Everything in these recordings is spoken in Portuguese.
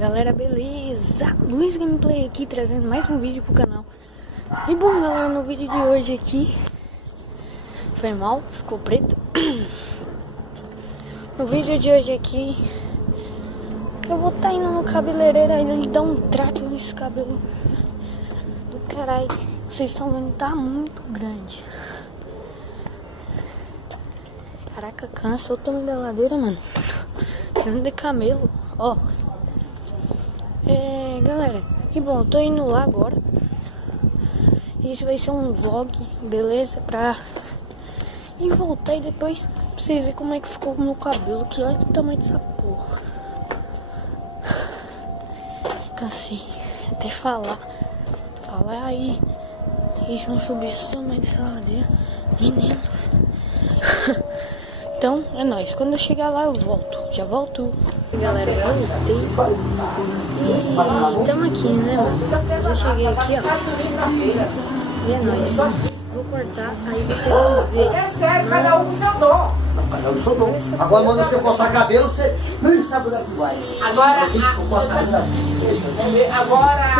Galera, beleza? Luiz Gameplay aqui, trazendo mais um vídeo pro canal. E bom, galera, no vídeo de hoje aqui, foi mal, ficou preto. No vídeo de hoje aqui, eu vou estar indo no cabeleireiro, aí ele dá um trato nesse cabelo do caralho. Vocês estão vendo, tá muito grande. Caraca, cansa o tamanho da ladeira, mano. Grande de camelo, ó. Galera, e bom, eu tô indo lá agora. Isso vai ser um vlog, beleza? Pra ir voltar e depois pra vocês verem como é que ficou o meu cabelo. Que olha o tamanho dessa porra. Cansei até falar aí. E se não subisse o tamanho dessa ladeira, menino. Então, é nóis. Quando eu chegar lá, eu volto. Já volto. Galera, eu voltei. E estamos aqui, né, mano? Eu cheguei aqui, ó. E é nóis. Vou cortar, aí vocês vão ver. É sério, cada um com seu dom. Cada um com seu dom. Agora, quando você cortar cabelo, você não sabe onde é que vai. Agora,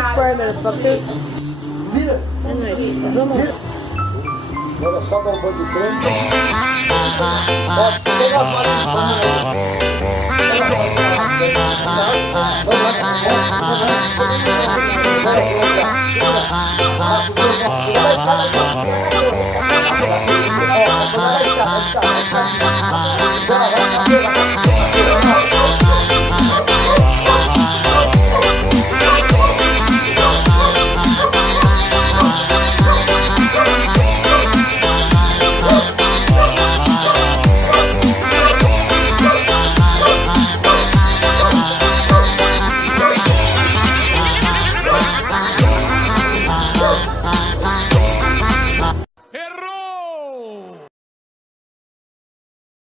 Super, meu papel. Vira. É nóis. Vamos lá. Agora só dá um banho de frente. Pega a bola. Vamos lá.